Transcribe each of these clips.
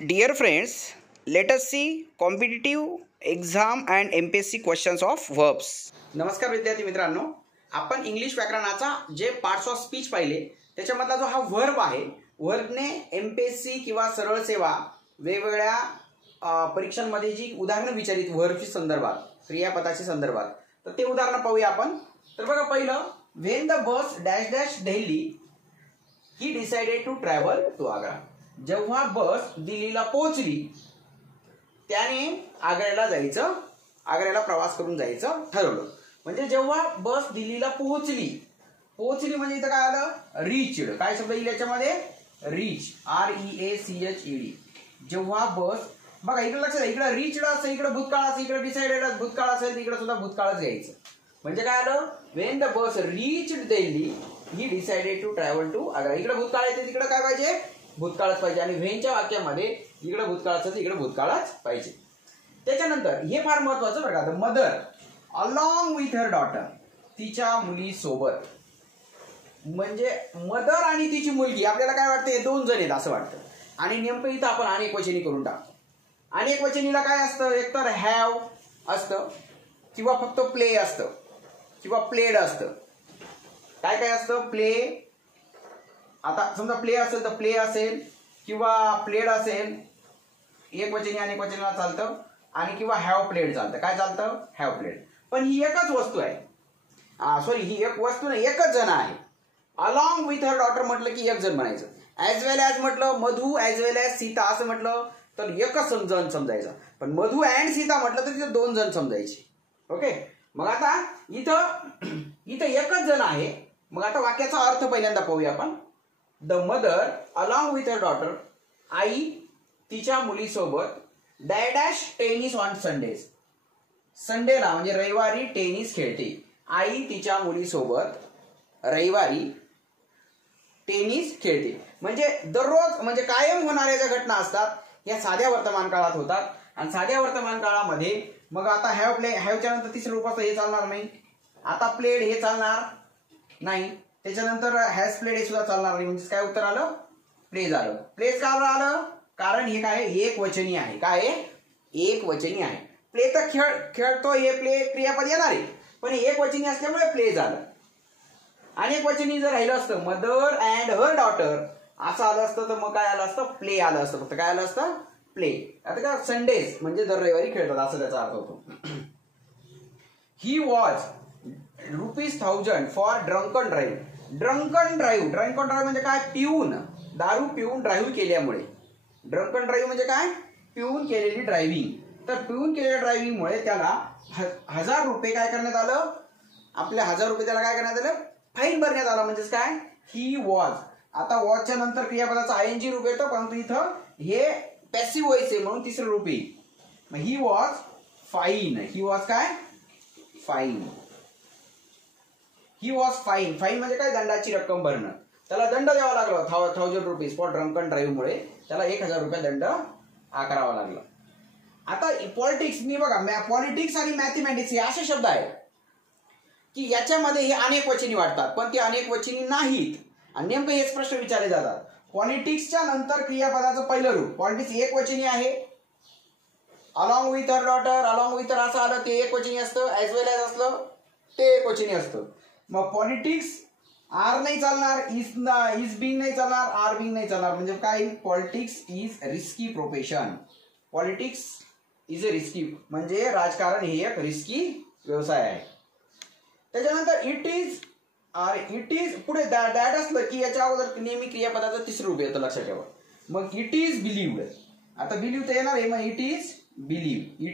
Dear friends, let us see competitive exam and MPSC questions of verbs. नमस्कार विद्यार्थी मित्रांनो, आपण इंग्लिश व्याकरणाचा जे पार्ट्स ऑफ स्पीच पाहिले त्याच्यामधला जो हा वर्ब आहे, वर्बने MPSC किंवा सरळ सेवा वेगवेगळ्या परीक्षांमध्ये जी उदाहरणं विचारित वर्बच्या संदर्भात, क्रियापदाच्या संदर्भात, तर ते उदाहरण पाहूया आपण. तर बघा पहिलं, when the bus dash dash Delhi he decided to travel to Agra. जेव्हा बस दिल्लीला पोहोचली त्याने आग्र्याला प्रवास करून जायचं ठरवलं. म्हणजे जेव्हा बस दिल्लीला पोहोचली म्हणजे इथं काय आलं, रीच्ड. काय शब्द येईल याच्यामध्ये, रीच, REACHED. जेव्हा बस, बघा इकडे लक्षात, इकडे रीच्ड असेल, इकडे भूतकाळ असेल, इकडे डिसाइडेड भूतकाळ असेल, इकडे सुद्धा भूतकाळच घ्यायचं. म्हणजे काय आलं, when the bus reached Delhi he decided to travel to Agra. इकडे भूतकाळ येते, तिकडे काय पाहिजे, भूतकाळच पाहिजे. आणि व्हेनच्या वाक्यामध्ये इकडे भूतकाळ असेल, इकडे भूतकाळच पाहिजे. त्याच्यानंतर हे फार महत्वाचं बघा, the mother along with her daughter, तिच्या मुलीसोबत. म्हणजे मदर आणि तिची मुलगी, आपल्याला काय वाटतं, हे दोन जण आहेत असं वाटतं. आणि नेमकं इथं आपण अनेक वचनी करून टाकतो. अनेक वचनीला काय असतं, एकतर हॅव असतं, किंवा फक्त प्ले असतं, किंवा प्लेड असतं. काय काय असतं, प्ले. आता समजा प्ले असेल तर प्ले असेल, किंवा प्लेड असेल, एक वचनी अनेक वचनीला चालतं. आणि किंवा हॅव प्लेड चालतं. काय चालतं, हॅव प्लेड. पण ही एकच वस्तू आहे, सॉरी, ही एक वस्तू नाही, एकच जण आहे. अलॉंग विथ हर डॉटर म्हटलं की एक जण म्हणायचं. ॲज वेल ॲज म्हटलं, मधु ॲज वेल ॲज सीता असं म्हटलं तर एकच जण समजायचं. पण मधु अँड सीता म्हटलं तर तिथे दोन जण समजायचे. ओके, मग आता इथं एकच जण आहे. मग आता वाक्याचा अर्थ पहिल्यांदा पाहूया आपण. The mother along with her daughter, आई तिच्या मुलीसोबत, डॅश टेनिस ऑन संडेज, संडेला म्हणजे रविवारी टेनिस खेळते. आई तिच्या मुलीसोबत रविवारी टेनिस खेळते. म्हणजे दररोज, म्हणजे कायम होणाऱ्या ज्या घटना असतात या साध्या वर्तमान काळात होतात. आणि साध्या वर्तमान काळामध्ये मग आता हॅव प्ले, हॅवच्या नंतर तिसरं रूप असतं, हे चालणार नाही. आता प्लेड हे चालणार नाही. त्याच्यानंतर हॅज प्लेड हे सुद्धा चालणार नाही. म्हणजे काय उत्तर आलं, प्ले झालं. प्लेज का आलं, कारण हे काय, एक वचनी आहे. काय, एक वचनी आहे. प्ले तर खेळतो, हे प्ले क्रियापद येणार आहे, पण एक वचनी असल्यामुळे प्ले झालं. अनेक वचनी जर राहिलं असतं, मदर अँड हर डॉटर असं आलं असतं तर मग काय आलं असतं, प्ले आलं असतं. फक्त काय आलं असतं, प्ले. आता का संडेज म्हणजे दर रविवारी खेळतात असं त्याचा अर्थ होतो. He was ₹1000 for drunken drive. Drunken drive म्हणजे काय, पिऊन, दारू पिऊन ड्राईव्ह केल्यामुळे. ड्रंकन ड्राईव्ह म्हणजे काय, पिऊन केलेली ड्रायव्हिंग. तर पिऊन केलेल्या ड्रायव्हिंगमुळे त्याला ₹1000 काय करण्यात आलं, आपल्या ₹1000 त्याला काय करण्यात आलं, फाईन भरण्यात आला. म्हणजेच काय, ही वॉज. आता वॉजच्या नंतर क्रियापदाचा ING रूप येतो, परंतु इथं हे पॅसिव्ह व्हॉइस आहे म्हणून तिसरं रूप येईल. मग he was fine. He was काय, fine. He was fine. Fine म्हणजे काय, दंडाची रक्कम भरणं. त्याला दंड द्यावा लागला ₹1000 फॉर ड्रंकन ड्राईव्ह मुळे त्याला ₹1000 दंड आकारावा लागला. आता पॉलिटिक्स, मी बघा, पॉलिटिक्स आणि मॅथमॅटिक्स हे असे शब्द आहेत की याच्यामध्ये हे अनेक वचनी वाटतात, पण ते अनेक वचनी नाहीत. आणि नेमकं हेच प्रश्न विचारले जातात. पॉलिटिक्सच्या नंतर क्रियापदाचं पहिलं रूप, पॉलिटिक्स एक वचनी आहे. Along with her daughter, along with हर असं आलं ते एक वचनी असतं. ॲज वेल ॲज असलं ते एक वचनी असतं. मग पॉलिटिक्स आर नाही चालणार, इज बिंग नाही चालणार, आर बिंग नाही चालणार. म्हणजे काय, politics is risky profession. Politics is a risky, म्हणजे राजकारण हे एक रिस्की व्यवसाय आहे. त्याच्यानंतर इट इज पुढे दॅट असलं की याच्या अगोदर नेहमी क्रियापदाचं तिसरं रूप येतं, लक्षात ठेवा. मग इट इज बिलीव्ड. आता बिलीव्ह तर येणार आहे, मग it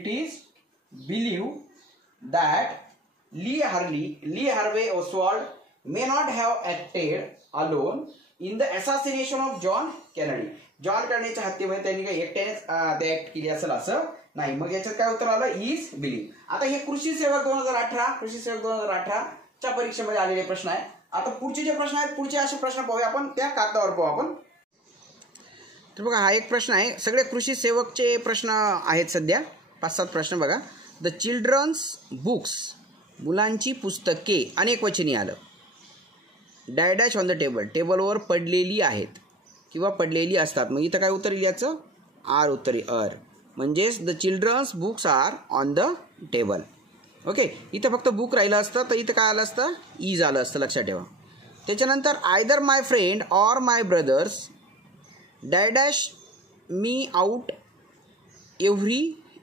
is believe that Lee Harvey Oswald may not have acted alone in the assassination of John Kennedy. John केनेडीच्या हत्येमध्ये त्यांनी काही एकट्यानेच ते ऍक्ट केली असेल असं नाही. मग याच्यात काय उत्तर आलं, इज बिलीव्ह. आता हे कृषी सेवक 2018 च्या परीक्षेमध्ये आलेले प्रश्न आहे. आता पुढचे जे प्रश्न आहेत, पुढचे असे प्रश्न पाहूया आपण, त्या कागदावर पाहू आपण. तर बघा, हा एक प्रश्न आहे. सगळे कृषी सेवकचे प्रश्न आहेत सध्या, 5-7 प्रश्न बघा. द चिल्ड्रन्स बुक्स, मुलांची पुस्तके अनेक वचनी आलं. डॅश ऑन द टेबल, टेबलवर पडलेली आहेत किंवा पडलेली असतात. मग इथं काय उत्तर येईल याचं, आर उत्तरी अर, म्हणजेच the children's books are on the table. Okay, इथं फक्त बुक राहिलं असतं तर इथं काय आलं असतं, इज आलं असतं, लक्षात ठेवा. त्याच्यानंतर either my friend or my brothers dash me out every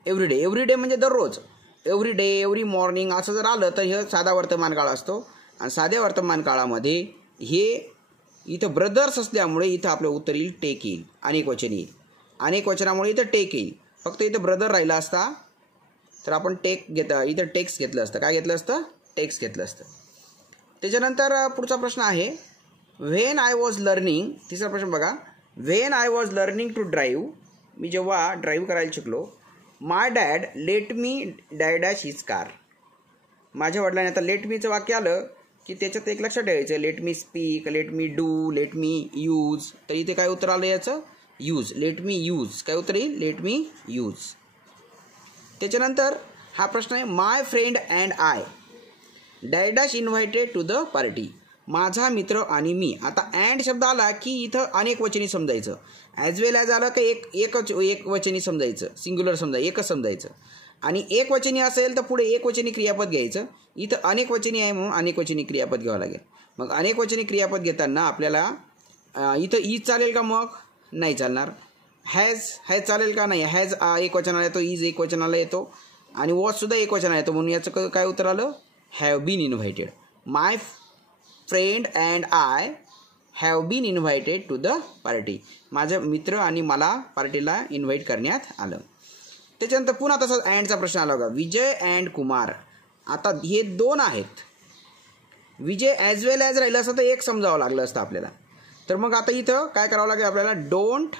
day. Every day म्हणजे दररोज, एव्हरी डे, एव्हरी मॉर्निंग असं जर आलं तर हे साधा वर्तमान काळ असतो. आणि साध्या वर्तमान काळामध्ये हे इथं ब्रदर्स असल्यामुळे इथं आपलं उत्तर येईल टेक येईल, अनेक वचन येईल. अनेक वचनामुळे इथं टेक येईल. फक्त इथं ब्रदर राहिला असता तर आपण इथं टेक्स घेतलं असतं. काय घेतलं असतं, टेक्स घेतलं असतं. त्याच्यानंतर पुढचा प्रश्न आहे, व्हेन आय वॉज लर्निंग. तिसरा प्रश्न बघा, when I was learning to drive. मी जेव्हा ड्राईव्ह करायला शिकलो, my dad let me dash his car. माझ्या वडिलांनी, आता लेट मीचं वाक्य आलं की त्याच्यात एक लक्षात ठेवायचं, let me speak, let me do, let me use. तर इथे काय उत्तर आलं याचं, यूज. लेट मी यूज, काय उत्तर येईल, लेट मी यूज. त्याच्यानंतर हा प्रश्न आहे, my friend and I dash invited to the party. माझा मित्र आणि मी. आता अँड शब्द आला की इथं अनेक वचनी समजायचं. ॲज वेल ॲज आलं की एक वचनी समजायचं, सिंग्युलर एकच समजायचं. आणि एक वचनी असेल तर पुढे एक वचनी क्रियापद घ्यायचं. इथं अनेक वचनी आहे म्हणून अनेक वचनी क्रियापद घ्यावं लागेल. मग अनेक वचनी क्रियापद घेताना आपल्याला इथं इज चालेल का, मग नाही चालणार. हॅज चालेल का, नाही. हॅज एक वचनाला येतो, इज एक वचनाला येतो, आणि वॉजसुद्धा एक वचनाला येतो, म्हणून याचं काय उत्तर आलं, have been invited. My friend and I have been invited to the party. माझा मित्र आणि मला पार्टीला इन्व्हाइट करण्यात आलं. त्याच्यानंतर पुन्हा तसाच अँडचा प्रश्न आला होता, विजय अँड कुमार. आता हे दोन आहेत. विजय ॲज वेल ॲज राहिलं असतं तर एक समजावं लागलं असतं आपल्याला. तर मग आता इथं काय करावं लागेल आपल्याला, डोंट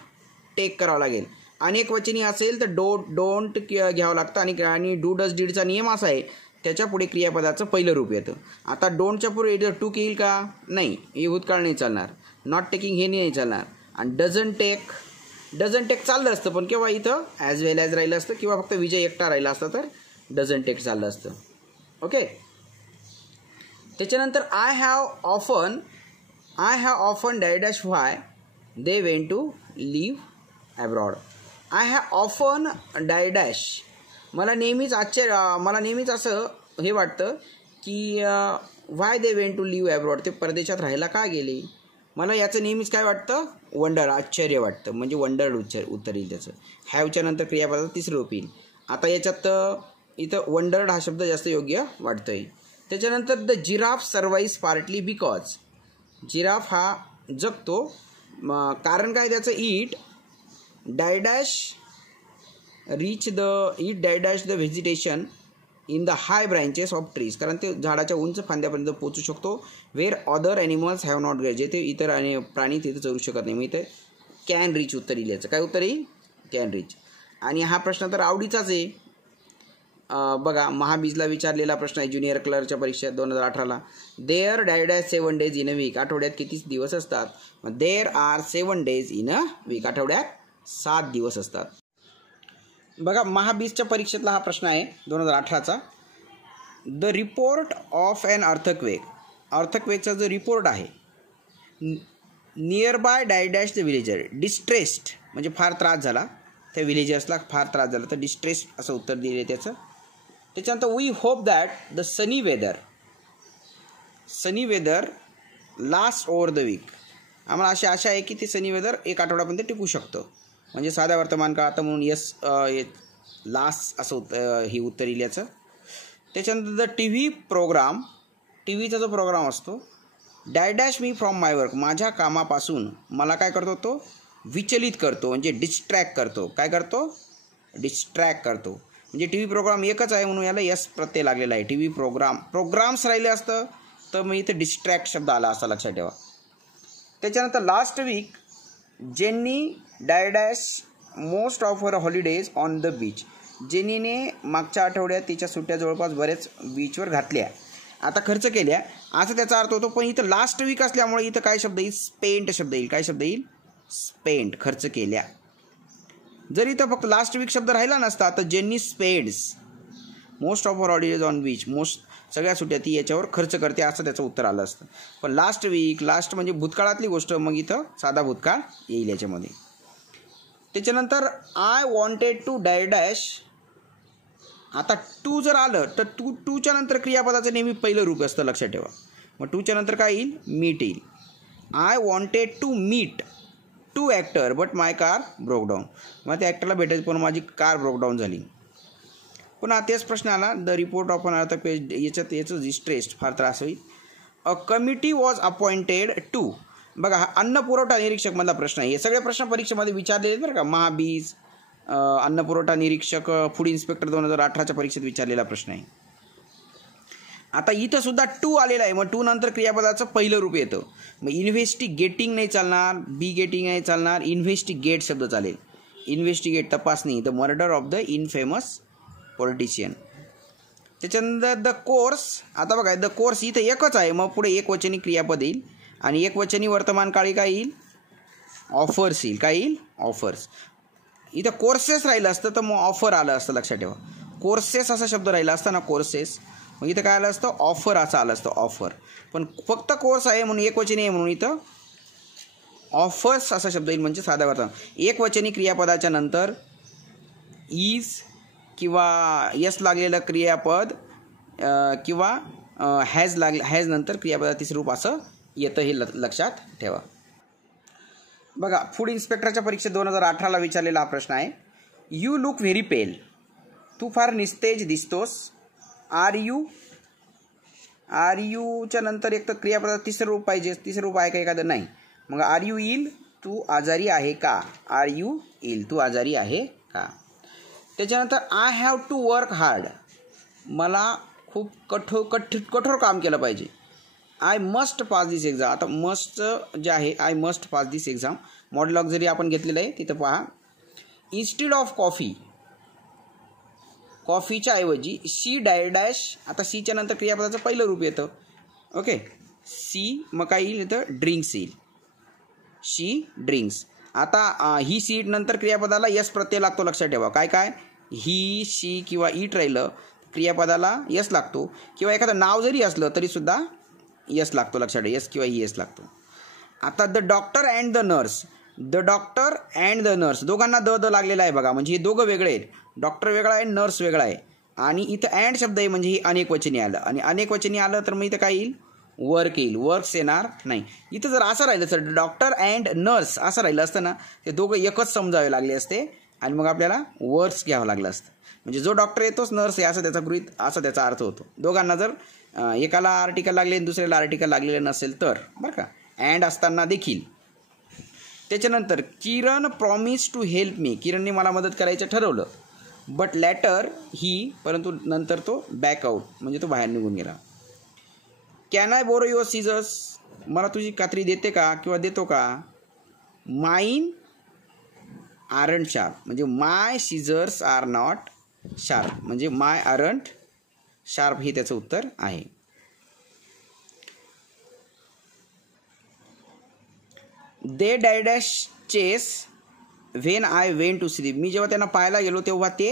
टेक करावं लागेल. अनेक वचनी असेल तर डोंट घ्यावं लागतं. आणि डू डज डीडचा नियम असा आहे, त्याच्या पुढे क्रियापदाचं पहिलं रूप येतं. आता डोंटच्या पुढे इथं टूक येईल का, नाही, हे भूतकाळ नाही चालणार. नॉट टेकिंग हे नाही चालणार. आणि डझंट टेक चाललं असतं, पण केव्हा इथं ॲज वेल ॲज राहिलं असतं, किंवा फक्त विजय एकटा राहिला असता तर डझंट टेक चाललं असतं. ओके. त्याच्यानंतर I have often dash why they went to live abroad. I have often dash. मला नेहमीच असं हे वाटतं की why they went to live abroad, ते परदेशात राहायला का गेले. मला याचं नेहमीच काय वाटतं, वंडर, आश्चर्य वाटतं, म्हणजे वंडर्ड उत्तर येईल त्याचं. हॅवच्या नंतर क्रियापदाचं तिसरं रूप येईल. आता याच्यात इथं वंडर्ड हा शब्द जास्त योग्य वाटतोय. त्याच्यानंतर the giraffe survives partly because. Giraffe हा जगतो, कारण काय त्याचं, it dash the vegetation in the high branches of trees. कारण ते झाडाच्या उंच फांद्यापर्यंत पोहोचू शकतो. Where other animals have not reach. ते इतर प्राणी तिथे चरू शकत नाही. मग इथे कॅन रीच उत्तर येईल याचं. काय उत्तर येईल, कॅन रीच. आणि हा प्रश्न तर आवडीचाच आहे. बघा, महाबीजला विचारलेला प्रश्न आहे ज्युनियर क्लर्कच्या परीक्षेत 2018ला. There dash 7 days in a week. आठवड्यात किती दिवस असतात. There are 7 days in a week. आठवड्यात 7 दिवस असतात. बघा, महाबीजच्या परीक्षेतला हा प्रश्न आहे 2018चा. The report of an earthquake. अर्थक्वेकचा जो रिपोर्ट आहे, nearby dash the villager. Distressed म्हणजे फार त्रास झाला, त्या विलेजर्सला फार त्रास झाला, तर डिस्ट्रेस्ड असं उत्तर दिले त्याचं. त्याच्यानंतर we hope that the sunny weather last over the week. आम्हाला अशी आशा आहे की ते सनी वेदर एक आठवड्यापर्यंत टिकू शकतं. म्हणजे साध्या वर्तमान काळात, म्हणून यस लास्ट असं ही उत्तर येईल याचं. त्याच्यानंतर द टीव्हीचा जो प्रोग्राम असतो, dash me from my work. माझ्या कामापासून मला काय करतो, तो विचलित करतो, म्हणजे डिस्ट्रॅक्ट करतो. काय करतो, डिस्ट्रॅक्ट करतो. म्हणजे टी व्ही प्रोग्राम एकच आहे म्हणून याला यस प्रत्यय लागलेला आहे. टी व्ही प्रोग्राम्स राहिले असतं तर मग इथे डिस्ट्रॅक्ट शब्द आला असता, लक्षात ठेवा. त्याच्यानंतर last week Jenny dash most of her holidays on the beach. जेनीने मागच्या आठवड्यात तिच्या सुट्ट्या जवळपास बरेच बीचवर घातल्या, आता खर्च केल्या, असं त्याचा अर्थ होतो. पण इथं लास्ट वीक असल्यामुळे इथं काय शब्द येईल, स्पेंट शब्द येईल. काय शब्द येईल, स्पेंट, खर्च केल्या. जर इथं फक्त लास्ट वीक शब्द राहिला नसता तर Jenny spends most of her holidays on beach. सगळ्या सुट्ट्या ती याच्यावर खर्च करते असं त्याचं उत्तर आलं असतं. पण लास्ट म्हणजे भूतकाळातली गोष्ट, मग इथं साधा भूतकाळ येईल याच्यामध्ये. त्याच्यानंतर आय वॉन्टेड टू डॅश. आता टू जर आलं तर टूच्या नंतर क्रियापदाचं नेहमी पहिलं रूप असतं, लक्षात ठेवा. मग टूच्या नंतर काय येईल? मीट येईल. I wanted to meet to actor but my car broke down. मग त्या ॲक्टरला भेटायचं पण माझी कार ब्रोक डाऊन झाली. पुन्हा तेच प्रश्न आला, the report of an page. याचं स्ट्रेस फार त्रास होईल. A committee was appointed to. बघा, हा अन्न पुरवठा निरीक्षक मधला प्रश्न आहे. हे सगळे प्रश्न परीक्षेमध्ये विचारले आहेत बरं का. महाबीज, अन्न पुरवठा निरीक्षक, फूड इन्स्पेक्टर 2018च्या परीक्षेत विचारलेला प्रश्न आहे. आता इथं सुद्धा टू आलेला आहे. मग टू नंतर क्रियापदाचं पहिलं रूप येतं. मग इन्व्हेस्टिगेटिंग नाही चालणार, बी गेटिंग नाही चालणार, इन्व्हेस्टिगेट शब्द चालेल. इन्व्हेस्टिगेट तपासणी, the murder of the infamous politician. त्याच्यानंतर द कोर्स. आता बघा, द कोर्स इथं एकच आहे, मग पुढे एकवचनी क्रियापद येईल आणि एकवचनी वर्तमान काळी काय येईल? ऑफर्स येईल. काय येईल? ऑफर्स. इथं कोर्सेस राहिलं असतं तर मग ऑफर आलं असतं, लक्षात ठेवा. कोर्सेस असा शब्द राहिला असता ना, कोर्सेस, मग इथं काय आलं असतं? ऑफर असं आलं असतं, ऑफर. पण फक्त कोर्स आहे म्हणून एकवचनी आहे म्हणून इथं ऑफर्स असा शब्द येईल, म्हणजे साधा वर्तमान. एकवचनी क्रियापदाच्या नंतर इज किंवा यस लागलेलं क्रियापद किंवा हॅज नंतर क्रियापदा तिसरं रूप असं येतं, हे लक्षात ठेवा. बघा, फूड इन्स्पेक्टरच्या परीक्षेत 2018ला विचारलेला हा प्रश्न आहे. यू लुक व्हेरी पेल. तू फार निस्तेज दिसतोस. आर यूच्या नंतर एक तर क्रियापदात तिसरं रूप पाहिजे. तिसरं रूप आहे का एखादं? नाही. मग आर यू इल. तू आजारी आहे का? आर यू इल. तू आजारी आहे का? त्याच्यानंतर I have to work hard. मला खूप कठोर काम केलं पाहिजे. I must pass this exam. आता मस्ट जे आहे, I must pass this exam, modal auxiliary आपण घेतलेलं आहे, तिथं पहा. Instead of coffee. कॉफीच्या ऐवजी शी डॅश. आता सीच्या नंतर क्रियापदाचं पहिलं रूप येतं. Okay, see. मग काय येईल इथं? ड्रिंक्स येईल. She drinks. आता ही सी नंतर क्रियापदाला यस प्रत्यय लागतो, लक्षात ठेवा. काय काय? ही, शी किंवा इट राहिलं क्रियापदाला यस लागतो, किंवा एखादं नाव जरी असलं तरीसुद्धा यस लागतो, लक्षात ठेवा. यस किंवा ही यस लागतो. आता the doctor and the nurse. The doctor and the nurse, दोघांना द लागलेला आहे बघा, म्हणजे हे दोघं वेगळे आहेत. डॉक्टर वेगळा आहे, नर्स वेगळा आहे. आणि इथं अँड शब्द आहे म्हणजे ही अनेकवचनी आलं, आणि अनेकवचनी आलं तर मग इथं काय येईल? वर्क येईल. वर्क्स येणार नाही. इथं जर असं राहिलं तर डॉक्टर अँड नर्स असं राहिलं असतं ना, ते दोघं एकच समजावे लागले असते आणि मग आपल्याला वर्क्स घ्यावं लागलं असतं. म्हणजे जो डॉक्टर येतोच नर्स आहे असं त्याचा गृहीत, असा त्याचा अर्थ होतो. दोघांना जर एकाला आर्टिकल लागले आणि दुसऱ्याला आर्टिकल लागलेलं नसेल तर, बरं का, अँड असताना देखील. त्याच्यानंतर किरण प्रॉमिस टू हेल्प मी. किरणने मला मदत करायचं ठरवलं. बट लॅटर ही, परंतु नंतर तो बॅक आऊट, म्हणजे तो बाहेर निघून गेला. Can I borrow your scissors. मला तुझी कात्री देते का किंवा देतो का? माईन आरंट शार्प, म्हणजे my scissors are not sharp, म्हणजे माय आरंट शार्प हे त्याचं उत्तर आहे. They dash chase when I went to sleep. मी जेव्हा त्यांना पाहायला गेलो तेव्हा ते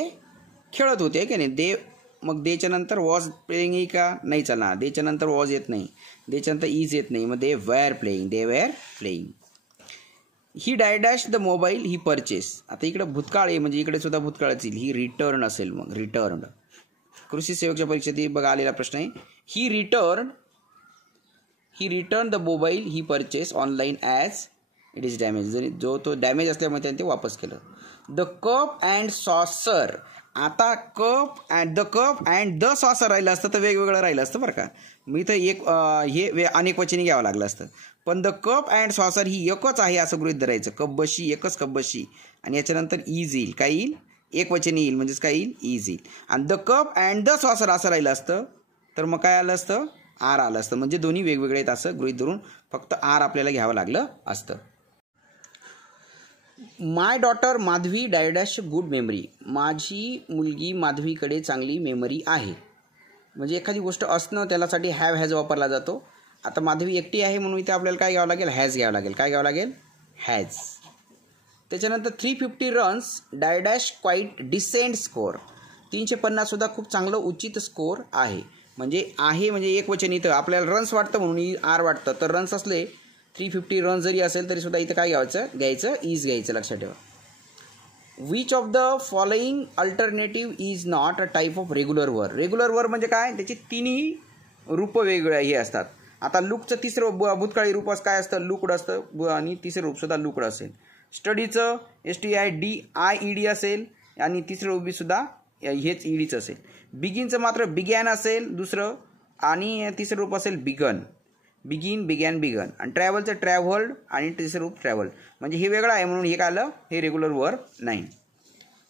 खेळत होते की नाही. दे, मग देच्या नंतर वॉज प्लेईंग येईल का? नाही चालणार. देच्या नंतर वॉज येत नाही, देच्या नंतर इज येत नाही, मग they were playing. They were playing. He dash the mobile he purchase. आता इकडे भूतकाळ आहे म्हणजे इकडे सुद्धा भूतकाळच येईल. ही रिटर्न असेल, मग रिटर्न. कृषी सेवकच्या परीक्षेत बघा आलेला प्रश्न आहे. He return the mobile he purchase online as it is damage. जरी जो तो डॅमेज असल्यामुळे त्याने ते वापस केलं. The cup and saucer. आता कप अँड द सॉसर राहिलं असतं तर वेगवेगळं राहिलं असतं बरं का. मी इथं हे अनेक वचनी घ्यावं लागलं असतं. पण द कप अँड सॉसर ही एकच आहे असं गृहीत धरायचं. कपबशी, एकच कपबशी, आणि याच्यानंतर इज येईल. काय येईल? एक वचनी येईल, म्हणजेच काय येईल? इज येईल. आणि the cup and the saucer असं राहिलं असतं तर मग काय आलं असतं? आर आलं असतं. म्हणजे दोन्ही वेगवेगळे आहेत असं गृहीत धरून फक्त आर आपल्याला घ्यावं लागलं असतं. My daughter Madhavi dash good memory. माझी मुलगी माधवीकडे चांगली मेमरी आहे. म्हणजे एखादी गोष्ट असणं त्यासाठी हॅज वापरला जातो. आता माधवी एकटी आहे म्हणून इथे आपल्याला काय घ्यावं लागेल? हॅज घ्यावं लागेल. काय घ्यावं लागेल? हॅज. त्याच्यानंतर 350 runs dash quite decent score. 350 सुद्धा खूप चांगलं उचित स्कोअर आहे. म्हणजे आहे म्हणजे एक वचन. इथं आपल्याला रन्स वाटतं म्हणून आर वाटतं, तर रन्स असले 350 रन जरी असेल तरी सुद्धा इथं काय घ्यायचं? इज घ्यायचं, लक्षात ठेवा. Which of the following alternative is not a type of regular वर. रेग्युलर वर म्हणजे काय, त्याची तिन्ही रूप वेगळे हे असतात. आता लुकचं तिसरं भूतकाळी रूप काय असतं, लुकड असतं, आणि तिसरं रूप सुद्धा लुकड असेल. स्टडीचं STIDIED असेल आणि तिसरं रूप सुद्धा हेच ईडीच असेल. बिगिनचं मात्र बिगॅन असेल दुसरं, आणि तिसरं रूप असेल बिगन. Begin, begin, begun. आणि ट्रॅव्हलचं ट्रॅव्हल्ड आणि तिसरं रूप ट्रॅव्हल. म्हणजे हे वेगळं आहे म्हणून हे काय आलं, हे रेग्युलर वर नाही.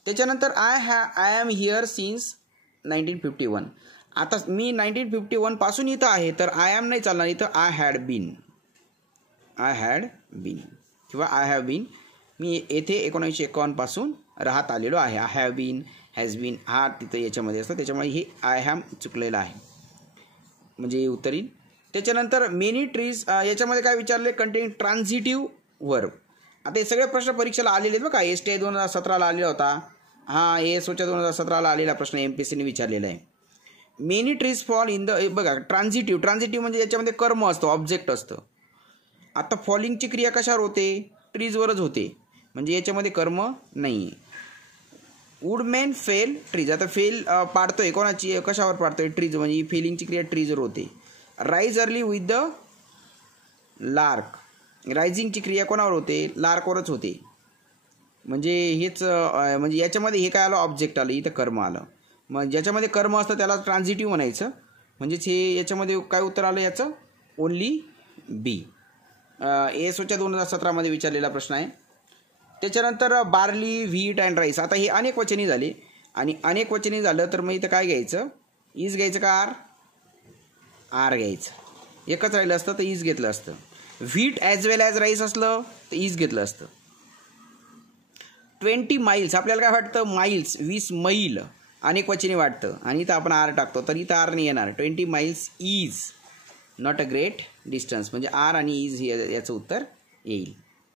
त्याच्यानंतर आय एम हिअर सिन्स 1951. आता मी 1951 पासून इथं आहे, तर आय एम नाही चालणार, इथं आय हॅड बीन किंवा आय हॅव बीन. मी येथे 1951 पासून राहत आलेलो आहे. I have been, has been हा तिथं याच्यामध्ये असतो, त्याच्यामुळे हे आय हॅम चुकलेलं आहे, म्हणजे हे उत्तर येईल. त्याच्यानंतर मेनी ट्रीज, याच्यामध्ये काय विचारले, कंटेन ट्रान्झिटिव्ह वर्ब. आता हे सगळे प्रश्न परीक्षेला आलेले आहेत बघा. STI 2017ला आलेला होता हा, ASOच्या 2017ला आलेला प्रश्न MPSCने विचारलेला आहे. Many trees fall in the, बघा ट्रान्झिटिव्ह म्हणजे याच्यामध्ये कर्म असतं, ऑब्जेक्ट असतं. आता फॉलिंगची क्रिया कशावर होते, ट्रीजवरच होते, म्हणजे याच्यामध्ये कर्म नाही. वुडमॅन फेल ट्रीज, आता फेल पाडतोय कोणाची, कशावर पाडतोय, ट्रीज, म्हणजे फेलिंगची क्रिया ट्रीजवर होते. Rise early with the lark, रायझिंगची क्रिया कोणावर होते, लार्कवरच होते. म्हणजे हेच, म्हणजे याच्यामध्ये हे काय आलं, ऑब्जेक्ट आलं, इथं कर्म आलं. मग ज्याच्यामध्ये कर्म असतं त्याला ट्रान्झिटिव्ह म्हणायचं. म्हणजेच हे याच्यामध्ये काय उत्तर आलं याचं, ओनली बी. ASOच्या 2017मध्ये विचारलेला प्रश्न आहे. त्याच्यानंतर बार्ली, व्हीट अँड राईस. आता हे अनेक वचनी झाले, आणि अनेक वचनी झालं तर मग इथं काय घ्यायचं, इज घ्यायचं का आर घ्यायचं. एकच राहिलं असतं तर इज घेतलं असतं. व्हीट ॲज वेल ॲज राईस असलं तर इज घेतलं असतं. 20 माइल्स, आपल्याला काय वाटतं, माइल्स 20 मैल अनेक वचनी वाटतं, आणि इथं आपण आर टाकतो, तर इथं आर नाही येणार. 20 miles is not a great distance, म्हणजे आर आणि इज याचं उत्तर येईल.